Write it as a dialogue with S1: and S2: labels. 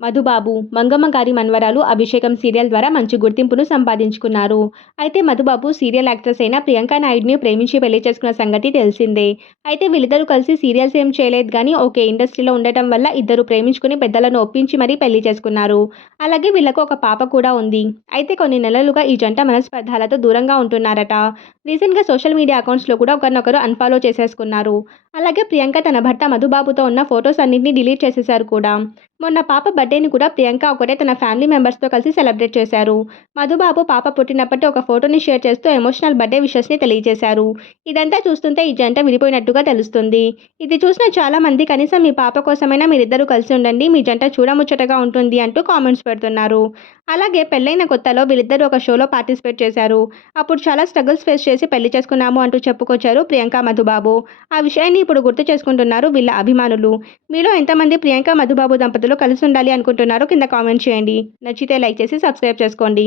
S1: మధుబాబు మంగమ్మ గారి మన్వరాలు అభిషేకం సీరియల్ ద్వారా మంచి గుర్తింపును సంపాదించుకున్నారు. అయితే మధుబాబు సీరియల్ యాక్ట్రెస్ అయిన ప్రియాంక నాయుడిని ప్రేమించి పెళ్ళి చేసుకున్న సంగతి తెలిసిందే. అయితే వీళ్ళిద్దరూ కలిసి సీరియల్స్ ఏం చేయలేదు కానీ ఒకే ఇండస్ట్రీలో ఉండటం వల్ల ఇద్దరు ప్రేమించుకుని పెద్దలను ఒప్పించి మరీ పెళ్ళి చేసుకున్నారు. అలాగే వీళ్ళకు ఒక పాప కూడా ఉంది. అయితే కొన్ని నెలలుగా ఈ జంట మనస్పర్ధాలతో దూరంగా ఉంటున్నారట. రీసెంట్గా సోషల్ మీడియా అకౌంట్స్లో కూడా ఒకరినొకరు అన్ఫాలో చేసేసుకున్నారు. అలాగే ప్రియాంక తన భర్త మధుబాబుతో ఉన్న ఫొటోస్ అన్నింటినీ డిలీట్ చేసేశారు కూడా. మొన్న పాప బర్త్డేని కూడా ప్రియాంక ఒకటే తన ఫ్యామిలీ మెంబర్స్తో కలిసి సెలబ్రేట్ చేశారు. మధుబాబు పాప పుట్టినప్పటి ఒక ఫోటోని షేర్ చేస్తూ ఎమోషనల్ బర్త్డే విషెస్ని తెలియజేశారు. ఇదంతా చూస్తుంటే ఈ జంట విడిపోయినట్టుగా తెలుస్తుంది. ఇది చూసిన చాలా మంది కనీసం మీ పాప కోసమైనా మీరిద్దరూ కలిసి ఉండండి మీ జంట చూడముచ్చటగా ఉంటుంది అంటూ కామెంట్స్ పెడుతున్నారు. అలాగే పెళ్ళైన కొత్తలో వీళ్ళిద్దరూ ఒక షోలో పార్టిసిపేట్ చేశారు. అప్పుడు చాలా స్ట్రగుల్స్ ఫేస్ చేసి పెళ్ళి చేసుకున్నాము అంటూ చెప్పుకొచ్చారు ప్రియాంక మధుబాబు. ఆ విషయాన్ని ఇప్పుడు గుర్తు చేసుకుంటున్నారు వీళ్ళ అభిమానులు. మీలో ఎంతమంది ప్రియాంక మధుబాబు దంపతులు కలిసి ఉండాలి అనుకుంటున్నారో కింద కామెంట్ చేయండి. నచ్చితే లైక్ చేసి సబ్స్క్రైబ్ చేసుకోండి.